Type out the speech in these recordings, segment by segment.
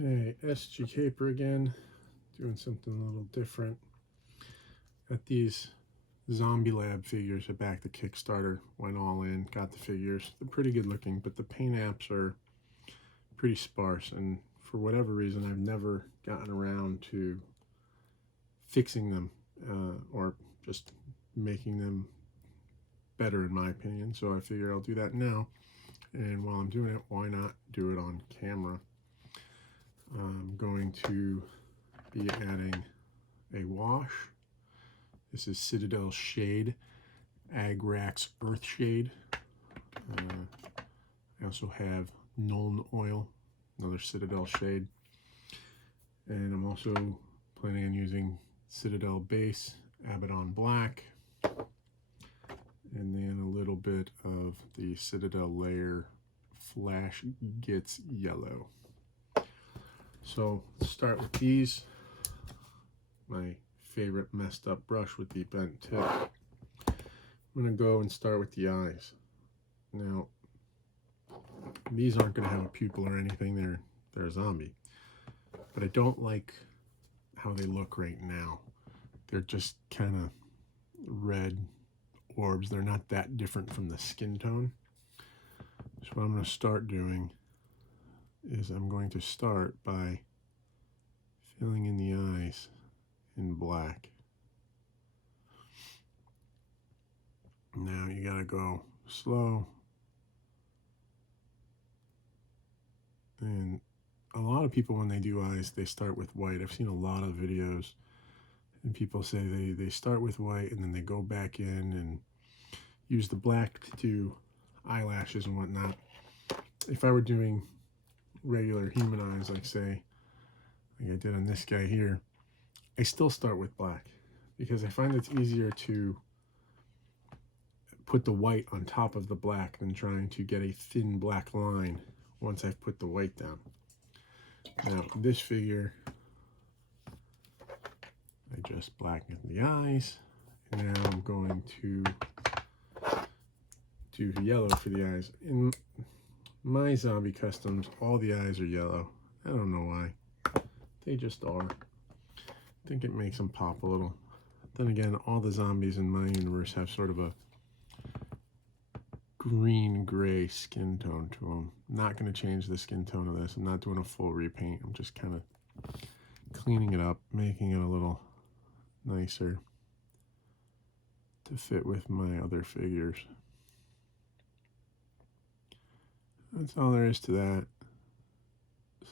Okay, SG Caper again, doing something a little different. Got these ZombieLabs figures. I backed the Kickstarter, went all in, got the figures. They're pretty good looking, but the paint apps are pretty sparse, and for whatever reason I've never gotten around to fixing them or just making them better in my opinion. So I figure I'll do that now, and while I'm doing it, why not do it on camera? I'm going to be adding a wash. This is Citadel Shade, Agrax Earth Shade. I also have Nuln Oil, another Citadel shade. And I'm also planning on using Citadel Base, Abaddon Black, and then a little bit of the Citadel Layer Flash Gets Yellow. So let's start with these. My favorite messed up brush with the bent tip. I'm going to go and start with the eyes. Now, these aren't going to have a pupil or anything. They're a zombie. But I don't like how they look right now. They're just kind of red orbs. They're not that different from the skin tone. So what I'm going to start doing is I'm going to start by filling in the eyes in black. Now you gotta go slow. And a lot of people, when they do eyes, they start with white. I've seen a lot of videos and people say they start with white and then they go back in and use the black to do eyelashes and whatnot. If I were doing regular human eyes, like I did on this guy here, I still start with black because I find it's easier to put the white on top of the black than trying to get a thin black line once I've put the white down. Now this figure, I just blackened the eyes, and now I'm going to do yellow for the eyes. In my zombie customs, all the eyes are yellow. I don't know why. They just are. I think it makes them pop a little. Then again, all the zombies in my universe have sort of a green-gray skin tone to them. I'm not going to change the skin tone of this. I'm not doing a full repaint. I'm just kind of cleaning it up, making it a little nicer to fit with my other figures. That's all there is to that.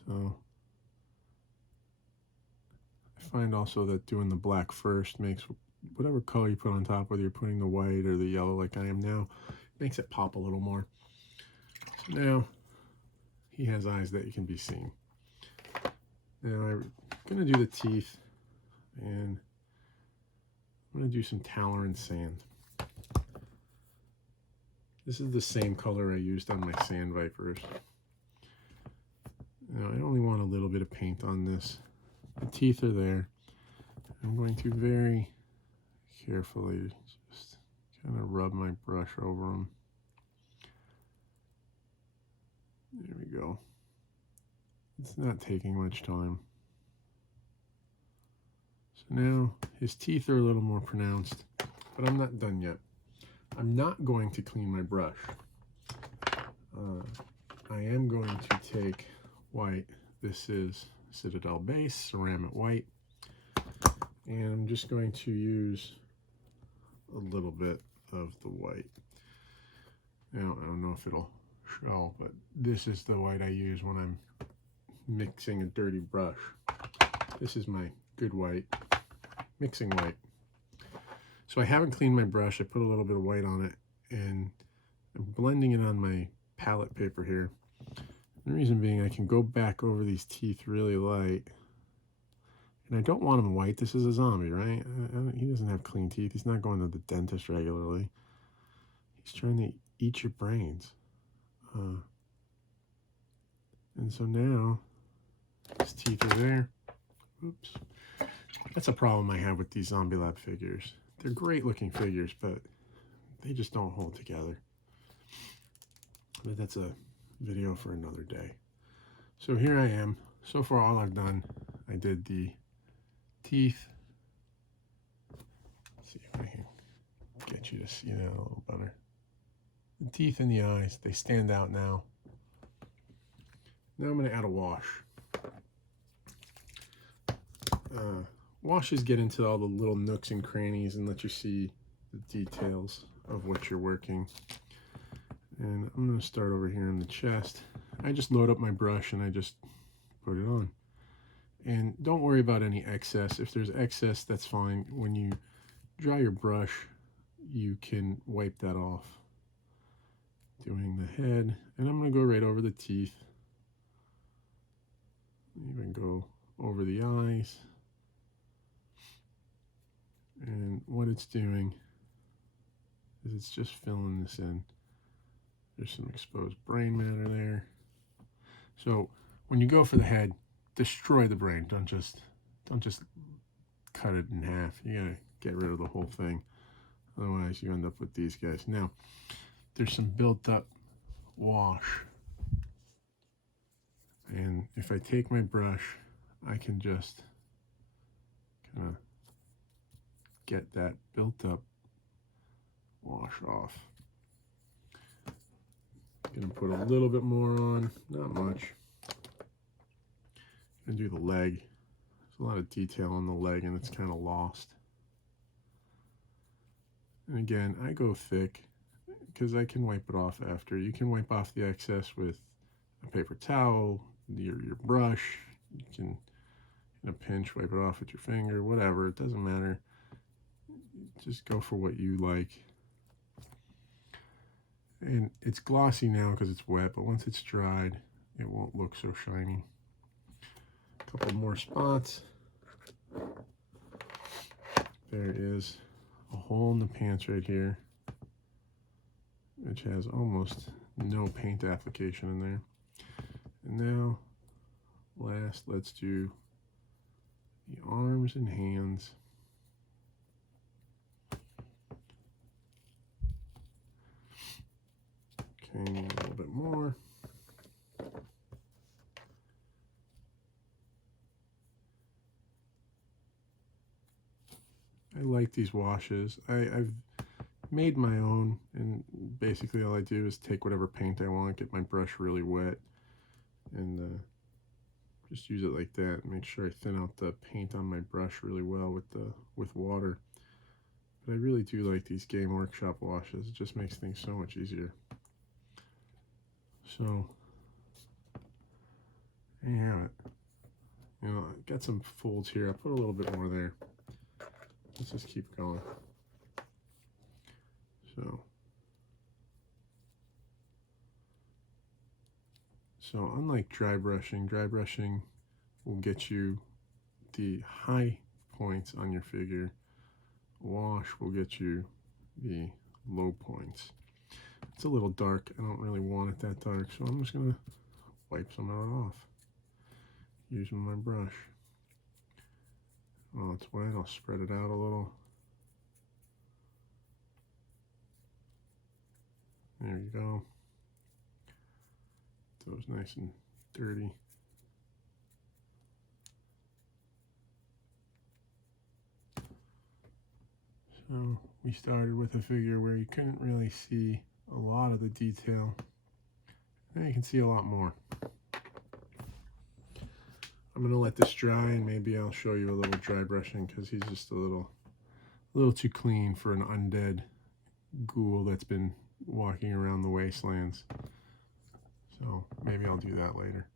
So I find also that doing the black first makes whatever color you put on top, whether you're putting the white or the yellow like I am now, makes it pop a little more. So now he has eyes that you can be seen. Now I'm going to do the teeth, and I'm going to do some Talon sand. This is the same color I used on my Sand Vipers. Now I only want a little bit of paint on this. The teeth are there. I'm going to very carefully just kind of rub my brush over them. There we go. It's not taking much time. So now his teeth are a little more pronounced, but I'm not done yet. I'm not going to clean my brush. I am going to take white. This is Citadel Base, Ceramic White. And I'm just going to use a little bit of the white. Now, I don't know if it'll show, but this is the white I use when I'm mixing a dirty brush. This is my good white, mixing white. So I haven't cleaned my brush. I put a little bit of white on it, and I'm blending it on my palette paper here. The reason being, I can go back over these teeth really light. And I don't want him white. This is a zombie, right? He doesn't have clean teeth. He's not going to the dentist regularly. He's trying to eat your brains. And so now, his teeth are there. Oops. That's a problem I have with these ZombieLabs figures. They're great looking figures, but they just don't hold together. But that's a video for another day. So here I am. so far all I've done, I did the teeth. Let's see if I can get you to see that a little better. The teeth and the eyes, they stand out now. Now I'm going to add a wash. Washes get into all the little nooks and crannies and let you see the details of what you're working. And I'm going to start over here in the chest. I just load up my brush and I just put it on. And don't worry about any excess. If there's excess, that's fine. When you dry your brush, you can wipe that off. Doing the head, and I'm going to go right over the teeth. Even go over the eyes. And what it's doing is it's just filling this in. There's some exposed brain matter there. So when you go for the head, destroy the brain. Don't just cut it in half. You gotta get rid of the whole thing. Otherwise you end up with these guys. Now, there's some built up wash. And if I take my brush, I can just kind of get that built up wash off. Gonna put a little bit more on, not much. Gonna do the leg. There's a lot of detail on the leg and it's kind of lost. And again, I go thick because I can wipe it off after. You can wipe off the excess with a paper towel, your brush. You can, in a pinch, wipe it off with your finger, whatever. It doesn't matter. Just go for what you like. And it's glossy now because it's wet, but once it's dried, it won't look so shiny. A couple more spots. There is a hole in the pants right here, which has almost no paint application in there. And now, last, let's do the arms and hands. Okay, a little bit more. I like these washes. I've made my own, and basically all I do is take whatever paint I want, get my brush really wet, and just use it like that. Make sure I thin out the paint on my brush really well with water. But I really do like these Game Workshop washes. It just makes things so much easier. So there you have it. You know, I've got some folds here. I'll put a little bit more there. Let's just keep going. So unlike dry brushing will get you the high points on your figure. Wash will get you the low points. It's a little dark. I don't really want it that dark, so I'm just gonna wipe some of it off using my brush. While it's wet, I'll spread it out a little. There you go. Those nice and dirty. So we started with a figure where you couldn't really see a lot of the detail. Now you can see a lot more. I'm going to let this dry and maybe I'll show you a little dry brushing because he's just a little too clean for an undead ghoul that's been walking around the wastelands. So maybe I'll do that later.